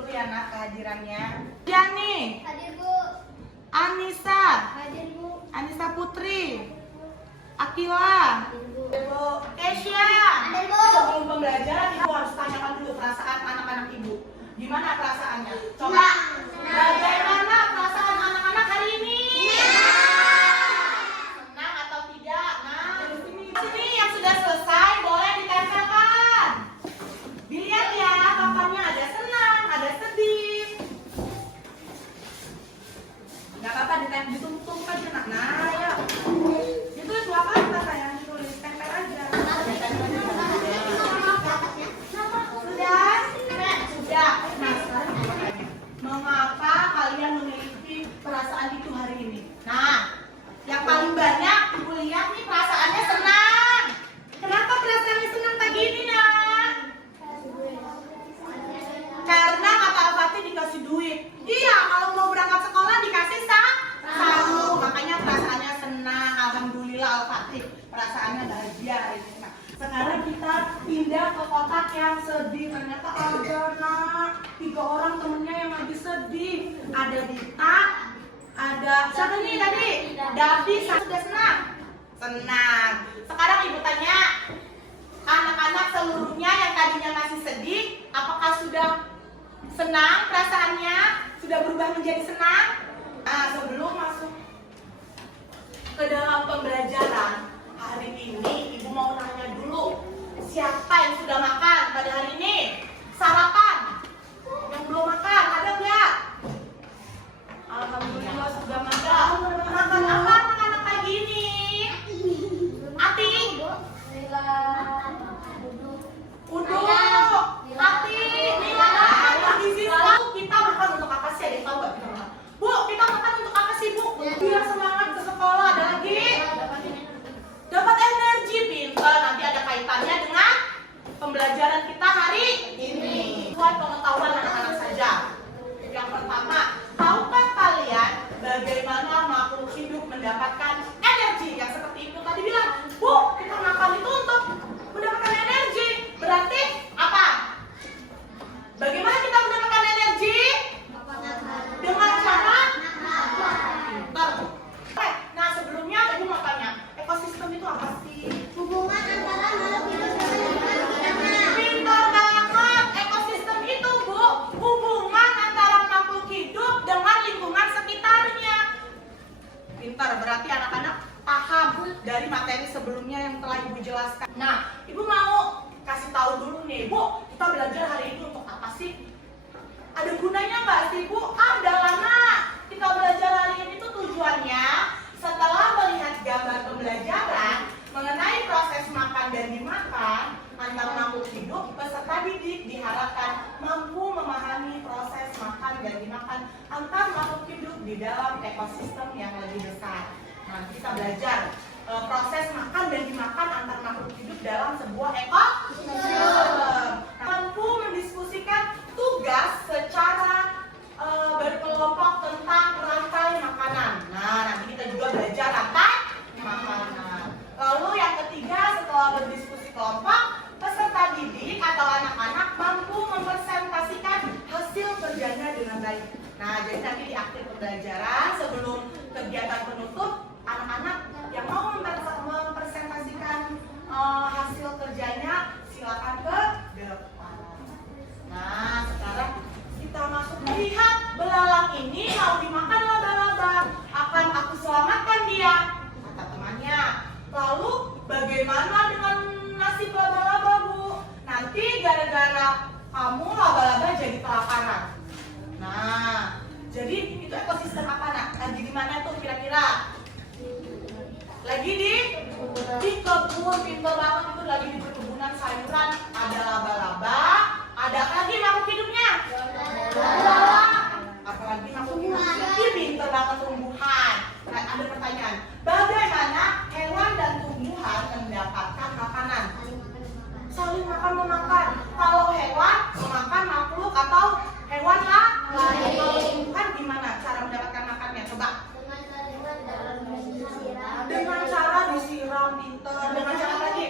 dulu ya nak kehadirannya. Yani. Hadir Bu. Anissa. Hadir Bu. Anissa Putri. Akila. Hadir Bu. Bu. Kesya. Hadir Bu. Sebelum pembelajaran ibu harus tanyakan dulu perasaan anak-anak ibu. Gimana perasaannya? Coba. Bagaimana perasaan anak-anak hari ini? Senang atau tidak? Nah, sini yang sudah selesai boleh ditempelkan. Dilihat ya, papannya ada senang, ada sedih. Gak apa-apa, ditumpuk aja nak. Nah, ya. Ditulis apa kita sayang? Ditulis, tempel aja. Sudah. Nah, sekarang pertanyaannya. Mengapa kalian memiliki perasaan itu hari ini? Nah, yang paling banyak ibu lihat nih perasaannya senang. Kenapa perasaannya senang pagi ini nak? Karena kata Al-Fatih dikasih duit. Iya, kalau mau berangkat sekolah dikasih satu. Makanya perasaannya senang. Alhamdulillah Al-Fatih. Perasaannya bahagia hari ini. Nah, sekarang kita pindah ke kotak yang sedih. Ternyata ada nak 3 orang temennya yang lagi sedih. Ada Dita, ada siapa nih tadi? Davi. Sudah senang? Senang. Sekarang ibu tanya, anak-anak seluruhnya yang tadinya masih sedih, apakah sudah senang perasaannya? Sudah berubah menjadi senang? Nah, sebelum masuk ke dalam pembelajaran hari ini, ibu mau nanya dulu, siapa yang sudah makan pada hari ini? Sarapan? Yang belum makan, ada nggak? Alhamdulillah sudah makan. Makan apa anak-anak pagi ini? Ati? Uduk. Ati? Di sini kita makan untuk apa sih? Ada yang tahu nggak kita makan? Bu, kita makan untuk apa sih Bu? Biar semangat ke sekolah. Ada lagi? Dapat energi, pintar. Nanti ada kaitannya dengan pembelajaran kita hari ini. Buat pengetahuan anak-anak saja. Yang pertama, tahukah kalian bagaimana makhluk hidup mendapatkan energi? Yang seperti itu tadi bilang, Bu, kita makan itu untuk mendapatkan energi. Berarti apa? Bagaimana kita mendapatkan energi? Dengan cara pintar. Nah, sebelumnya ibu mau tanya, ekosistem itu apa sih? Hubungan antara makhluk hidup dengan lingkungannya. Pintar banget. Ekosistem itu Bu, hubungan antara makhluk hidup dengan lingkungan sekitarnya. Pintar, berarti anak-anak paham dari materi sebelumnya yang telah ibu jelaskan. Nah, ibu mau kasih tahu dulu nih, Bu, kita belajar hari ini untuk apa sih? Ada gunanya nggak sih Bu? Ada lah nak. Kita belajar hari ini tuh tujuannya setelah melihat gambar pembelajaran mengenai proses makan dan dimakan antar makhluk hidup, peserta didik diharapkan mampu memahami proses makan dan dimakan antar makhluk hidup di dalam ekosistem yang lebih besar. Nah, kita belajar proses makan dan dimakan antar makhluk hidup dalam sebuah ekosistem. Mampu mendiskusikan tugas secara berkelompok tentang rantai makanan. Nah, nanti kita juga belajar rantai makanan. Lalu yang ketiga, setelah berdiskusi kelompok, peserta didik atau anak-anak mampu mempresentasikan hasil kerjanya dengan baik. Nah, jadi nanti di akhir pembelajaran sebelum kegiatan penutup, anak-anak yang mau mempresentasikan hasil kerjanya silakan ke depan. Nah, sekarang kita masuk melihat belalang ini mau dimakan laba-laba. Akan aku selamatkan dia, kata temannya. Lalu bagaimana dengan nasib laba-laba Bu? Nanti gara-gara kamu laba-laba jadi kelaparan. Nah, jadi itu ekosistem apa nak? Lagi di mana tuh kira-kira? Lagi di kebun. Pintar banget, itu lagi di perkebunan sayuran. Ada laba-laba, ada apa lagi makhluk hidupnya? Apalagi makhluk hidupnya? Pintar banget, tumbuhan. Nah, ada pertanyaan, bagaimana hewan dan tumbuhan mendapatkan makanan? Saling makan memakan. Kalau hewan memakan makhluk atau hewan lain. Kalau tumbuhan gimana cara mendapatkan makannya? Coba. Dengan cara disiram, pintar. Dengan cara lagi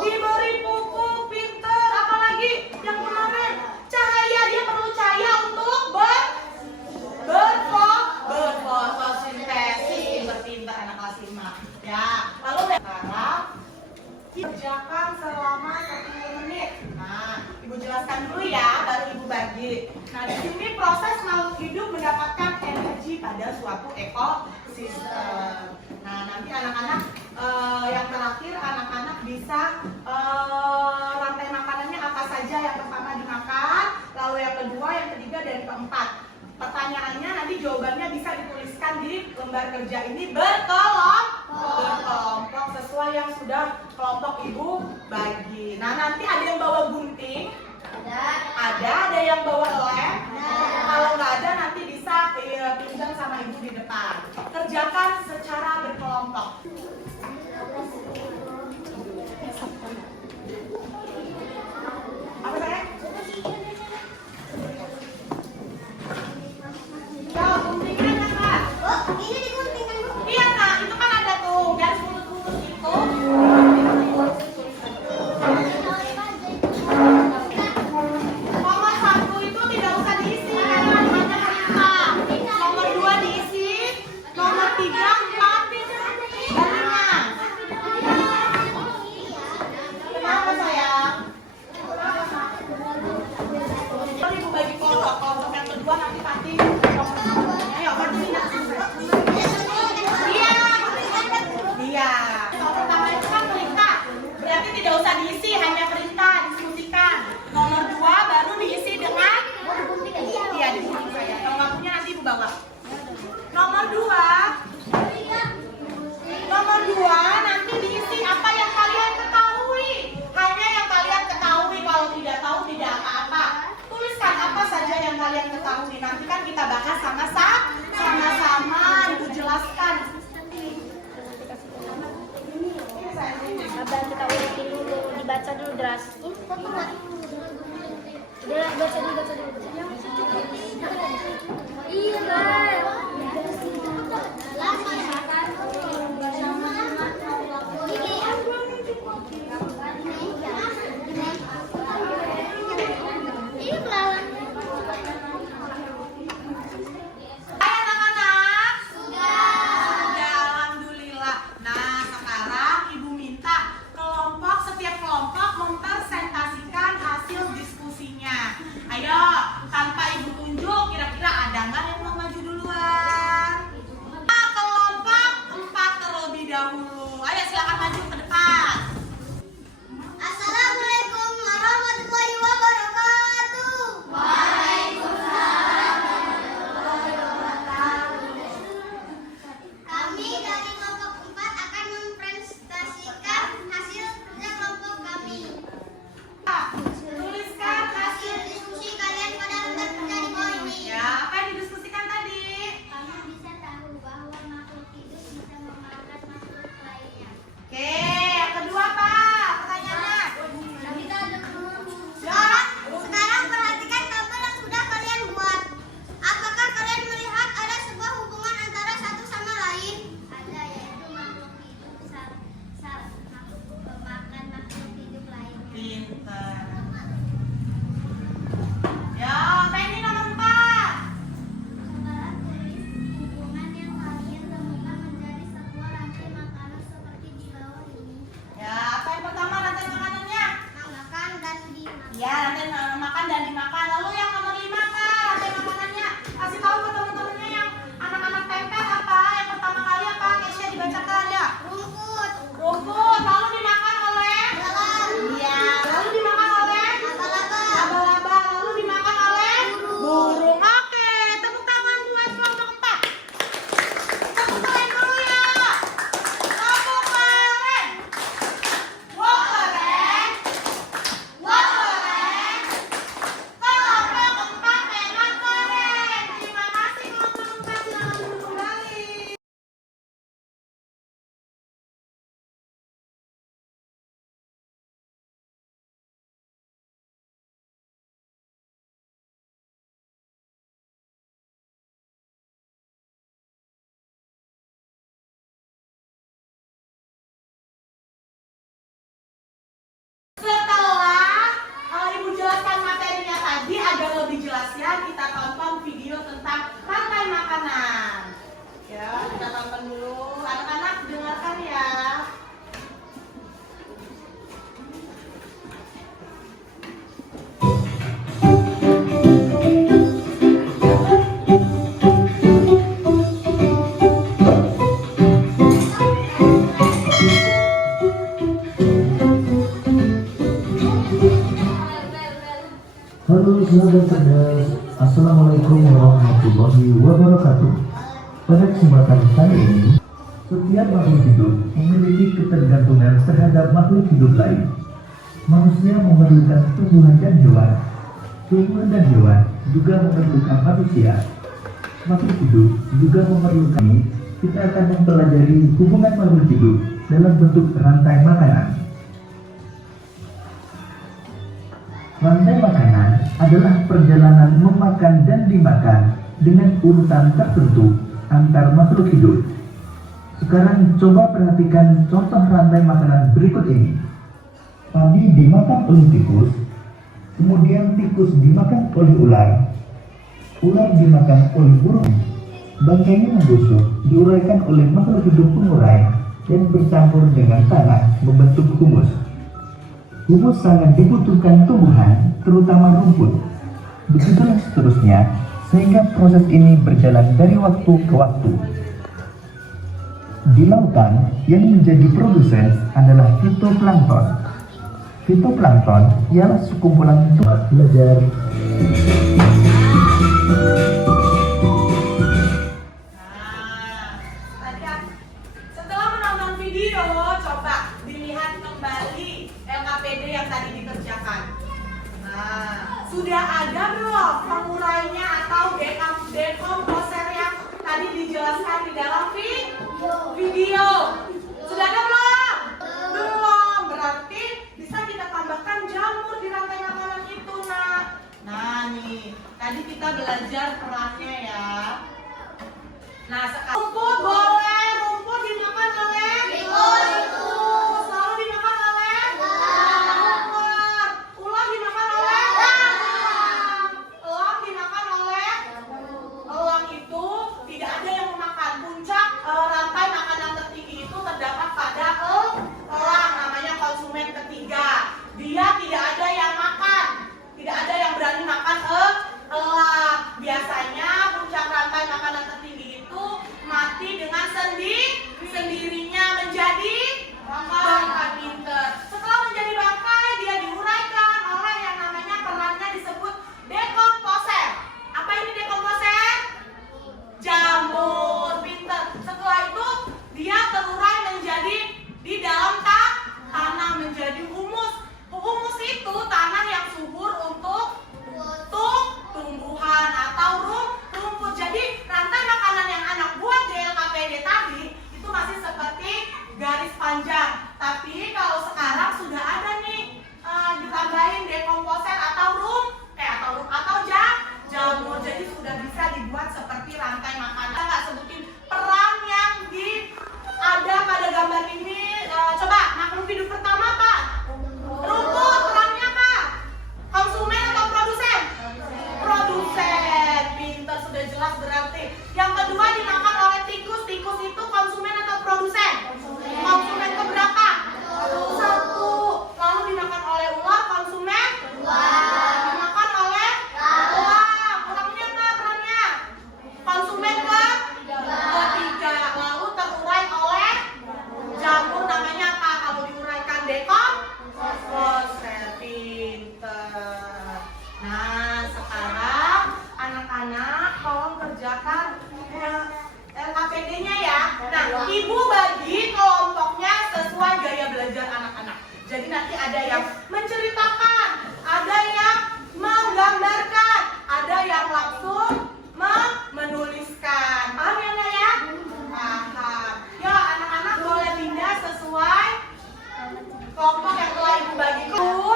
diberi pupuk, pintar. Apalagi yang kemarin cahaya, dia perlu Nah, di sini proses makhluk hidup mendapatkan energi pada suatu ekosistem. Nah, nanti anak-anak yang terakhir anak-anak bisa rantai makanannya apa saja. Yang pertama dimakan, lalu yang kedua, yang ketiga, dan yang keempat. Pertanyaannya nanti jawabannya bisa dituliskan di lembar kerja ini berkelompok sesuai yang sudah kelompok ibu bagi. Nah, nanti ada yang bawa gunting, ada yang bawa lem. Kalau nggak ada nanti bisa pinjam sama ibu di depan. Kerjakan secara berkelompok. Apa saya? Ya, guntingnya kan, Kak? Oh, ini diguntingkan Bu. Iya, Kak. Itu kan ada tuh garis putus-putus itu. Nomor 1 itu tidak usah diisi karena hanya perintah. Nomor 2 diisi. Nomor 3, 4, dan 5. Kenapa sayang? Kalau ibu bagi kelompok yang kedua nanti pasti. Ayo, bantuin aku. Iya. Iya. Yang pertama itu kan perintah. Berarti tidak usah diisi, hanya perintah, diskusikan. Nomor 2 baru diisi dengan iya, digunting saya. Kalau nggak punya nanti ibu bawa. Nomor 2 nanti diisi apa yang kalian ketahui. Hanya yang kalian ketahui, kalau tidak tahu tidak apa-apa. Tuliskan apa saja yang kalian ketahui. Nanti kan kita bahas sama-sama, ibu jelaskan. Abang kita urutin dulu, dibaca dulu deras. Udah, baca dulu. Iya, Bang. Ini pelawan. Hai anak-anak. Sudah, alhamdulillah. Nah, sekarang ibu minta setiap kelompok mempresentasikan hasil diskusinya. Ayo, tanpa ibu tunjuk, kira-kira ada nggak yang mau maju duluan? Nah, kelompok 4 terlebih dahulu. Ayo silakan maju ke depan. Assalamualaikum warahmatullahi wabarakatuh. Kami dari kelompok 4 akan mempresentasikan hasil kerja kelompok kami. Tuliskan Hasil hasil. diskusi kalian pada lembar kerja di bawah ini. Ya, apa yang didiskusikan tadi? Kami bisa tahu bahwa makhluk hidup bisa memakan makhluk lainnya. Oke, yang kedua Pak, pertanyaannya. Sekarang perhatikan tabel yang sudah kalian buat. Apakah kalian melihat ada sebuah hubungan antara satu sama lain? Ada, yaitu makhluk hidup makan makhluk hidup lainnya. Pinter. Ya, Penny nomor 4. Sekarang tulis hubungan yang kalian temukan menjadi sebuah rantai makanan seperti di bawah ini. Ya, apa yang pertama rantai makanannya? Makan dan dimakan. Ya, rantai makan dan dimakan. Lalu yang nomor 5 Kak, rantai makanannya. Kasih tahu ke teman-temannya yang anak-anak temper apa? Yang pertama kali apa? Keisha dibacakan ya. Rumput. Rumput, lalu dimakan oleh? Dalam. Iya, lalu dimakan oleh? Laba-laba. Laba-laba, lalu dimakan oleh? Burung. Oke, tepuk tangan buat kelompok 4. Tepuk tangan dulu ya. Tepuk tangan. Wah, keren. Wah, keren. Kelompok 4 memang keren. Terima kasih kelompok 4, selamat duduk kembali. Setelah ibu jelaskan materinya tadi agar lebih jelasnya, kita tonton video tentang rantai makanan. Ya, kita tonton dulu. Anak-anak dengarkan ya. Assalamualaikum warahmatullahi wabarakatuh. Pada kesempatan kali ini, setiap makhluk hidup memiliki ketergantungan terhadap makhluk hidup lain. Manusia memerlukan tumbuhan dan hewan. Tumbuhan dan hewan juga memerlukan manusia. Makhluk hidup juga memerlukan. Kita akan mempelajari hubungan makhluk hidup dalam bentuk rantai makanan. Rantai makanan adalah perjalanan memakan dan dimakan dengan urutan tertentu antar makhluk hidup. Sekarang coba perhatikan contoh rantai makanan berikut ini. Padi dimakan oleh tikus, kemudian tikus dimakan oleh ular, ular dimakan oleh burung, bangkainya menggusuk, diuraikan oleh makhluk hidup pengurai dan bercampur dengan tanah membentuk humus. Humus sangat dibutuhkan tumbuhan, terutama rumput. Begitulah seterusnya, sehingga proses ini berjalan dari waktu ke waktu. Di lautan, yang menjadi produsen adalah fitoplankton. Fitoplankton ialah sekumpulan tumbuhan belajar. Setelah menonton video, coba dilihat kembali LKPD yang tadi dikerjakan. Nah, sudah ada belum pengurainya atau dekomposer yang tadi dijelaskan di dalam video? Sudah ada belum? Belum. Berarti bisa kita tambahkan jamur di rantai makanan itu, nak. Nah, nih. Tadi kita belajar perannya ya. Nah, sekarang rumput boleh. Rumput dimakan oleh tikus. Selalu dimakan oleh ular. Ular dimakan oleh elang dimakan oleh elang. Itu tidak ada yang memakan. Puncak rantai makanan tertinggi itu terdapat pada elang, namanya konsumen ketiga. Dia tidak ada yang makan, tidak ada yang berani makan elang. Biasanya puncak rantai makanan tertinggi itu mati dengan sendirinya menjadi bangkai pinter. Setelah menjadi bangkai, dia diuraikan oleh yang namanya perannya disebut dekomposer. Apa ini dekomposer? Jamur pinter. Setelah itu dia terurai menjadi di dalam tanah menjadi humus. Humus itu tanah yang subur untuk tumbuhan atau rumput. Jadi rantai makanan yang anak buat di LKPD tadi itu masih seperti garis panjang. Tapi kalau sekarang sudah ada nih ditambahin dekomposer atau jamur. Jadi sudah bisa dibuat seperti rantai makanan. Kita nggak sebutin peran yang ada pada gambar ini. Coba makhluk hidup pertama apa? Rumput. Perannya apa? Konsumen atau produsen? Produsen. Pintar, sudah jelas berarti. Yang kedua dimakan oleh tikus. Tikus itu konsumen atau produsen? Konsumen keberapa? Satu. Lalu dimakan oleh ular. Konsumen? Dimakan oleh elang. Elangnya apa perannya? Konsumen ketiga. Lalu terurai oleh jamur, namanya apa? Kalau diuraikan dekomposer. Pinter. Nah, sekarang anak-anak tolong kerjakan LKPD-nya ya. Nah, ibu bagi kelompoknya sesuai gaya belajar anak-anak. Jadi nanti ada yang menceritakan, ada yang menggambarkan, ada yang langsung menuliskan. Paham ya, Nak ya? Paham. Ya, anak-anak boleh pindah sesuai kelompok yang telah ibu bagi.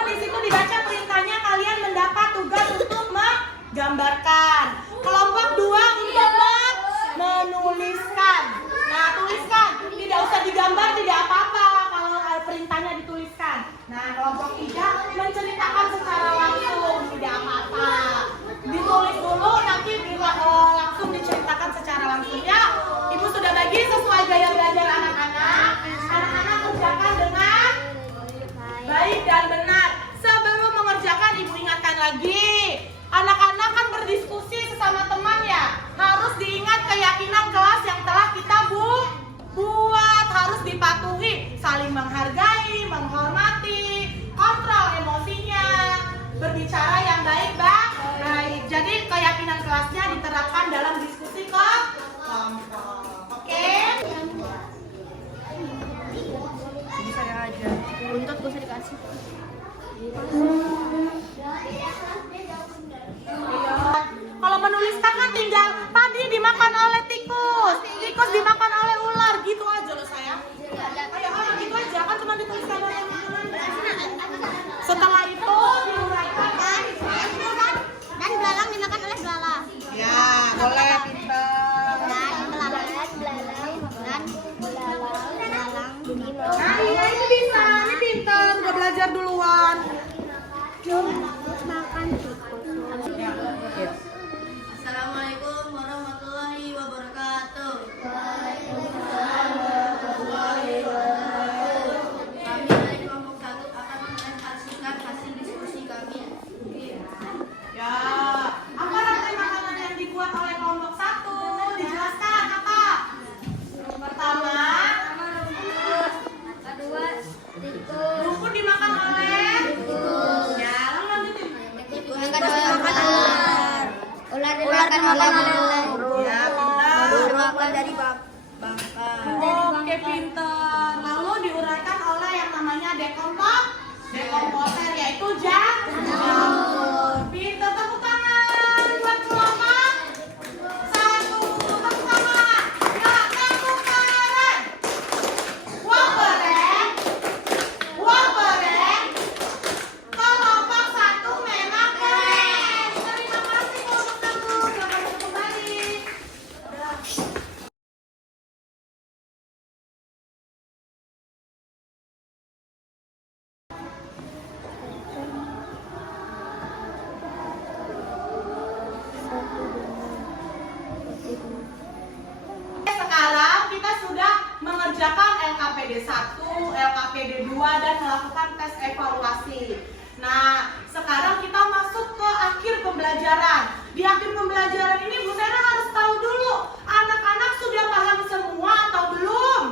Di situ dibaca perintahnya, kalian mendapat tugas untuk menggambarkan. Kelompok 2 untuk menuliskan. Nah, tuliskan. Tidak usah digambar, tidak apa-apa kalau perintahnya dituliskan. Nah, kelompok 3 menceritakan secara langsung, tidak apa-apa. Ditulis dulu, nanti langsung diceritakan secara langsung ya. Ibu sudah bagi sesuai gaya belajar anak-anak. Anak-anak kerjakan dengan baik dan benar. Sebelum mengerjakan, ibu ingatkan lagi. Anak-anak kan berdiskusi sesama teman ya. Harus diingat keyakinan kelas yang telah kita buat. Harus dipatuhi. Saling menghargai, menghormati, kontrol emosinya, berbicara yang baik. Jadi Iya. Kalau menuliskan kan tinggal padi dimakan oleh tikus, tikus dimakan oleh ular, gitu aja loh sayang. Ayo, gitu aja kan cuma dituliskan oleh makanannya. Setelah itu diuraikan Dan belalang dimakan oleh belalang. ya, boleh pintar. Dan belalang Nah, iya ini bisa, ini pintar, udah belajar duluan. makan tikus. Assalamualaikum warahmatullahi wabarakatuh. Kami dari kelompok 1 akan mempresentasikan hasil diskusi kami. Ya, apa rantai makanan yang dibuat oleh kelompok 1? Dijelaskan apa? Pertama, Kedua, tikus. rumput dimakan oleh ya, lalu lanjutin. Yang kedua dimakan ular. Ular dimakan oleh burung. Ya, pintar. Dimakan dari bangka. Oke, pintar. Lalu diuraikan oleh yang namanya dekomposer, yaitu jamur. Pintar, tepuk tangan buat kelompok 1. Tepuk tangan. Ya, tepuk tangan. Wobbereng. Kelompok 1 memang keren. Terima kasih kelompok 1. Selamat datang kembali. Sekarang kita sudah mengerjakan LKPD 1, LKPD 2 dan melakukan tes evaluasi. Nah, sekarang kita masuk ke akhir pembelajaran. Di akhir pembelajaran ini Bu Sera harus tahu dulu, anak-anak sudah paham semua atau belum?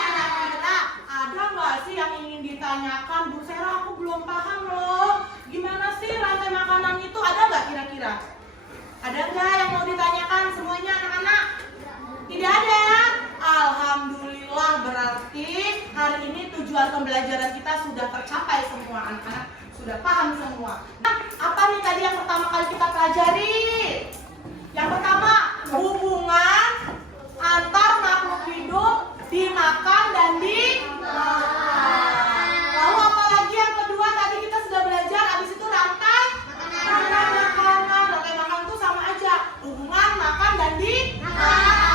Kira-kira ada nggak sih yang ingin ditanyakan? Bu Sera, aku belum paham loh. Gimana sih rantai makanan itu? Ada nggak kira-kira? Ada nggak yang mau ditanyakan semuanya anak-anak? Tidak ada? Alhamdulillah, berarti hari ini tujuan pembelajaran kita sudah tercapai semua, anak-anak sudah paham semua. Nah, apa nih tadi yang pertama kali kita pelajari? Yang pertama, hubungan antar makhluk hidup dimakan dan dimakan. Lalu apa lagi yang kedua tadi kita sudah belajar, habis itu rantai makanan. Rantai makanan itu sama aja, hubungan makan dan dimakan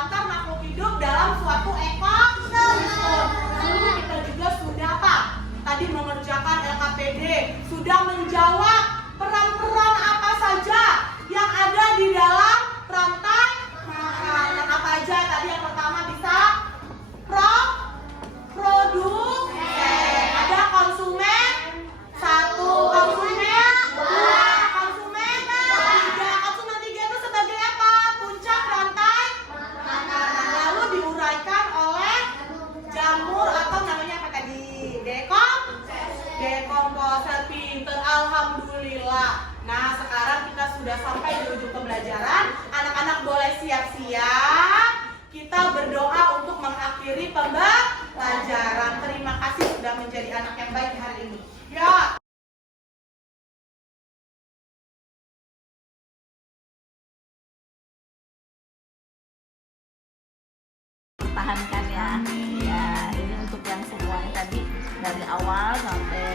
antar makhluk hidup dalam suatu ekosistem. Lalu kita juga sudah apa? Tadi mengerjakan LKPD, sudah menjawab peran-peran apa saja yang ada di dalam rantai makanan. Apa aja tadi? Yang pertama bisa produsen, ada konsumen 1, konsumen 2, konsumen 3. Konsumen 3 itu sebagai apa? Puncak rantai makanan. Lalu diuraikan oleh jamur atau namanya apa tadi? Dekomposer. Pinter, alhamdulillah. Nah, sekarang kita sudah sampai di ujung pembelajaran. Anak-anak boleh siap-siap. Kita berdoa untuk mengakhiri pembelajaran. Terima kasih sudah menjadi anak yang baik hari ini. Ya. Paham kan ya? Ya, ini untuk yang semuanya tadi dari awal sampai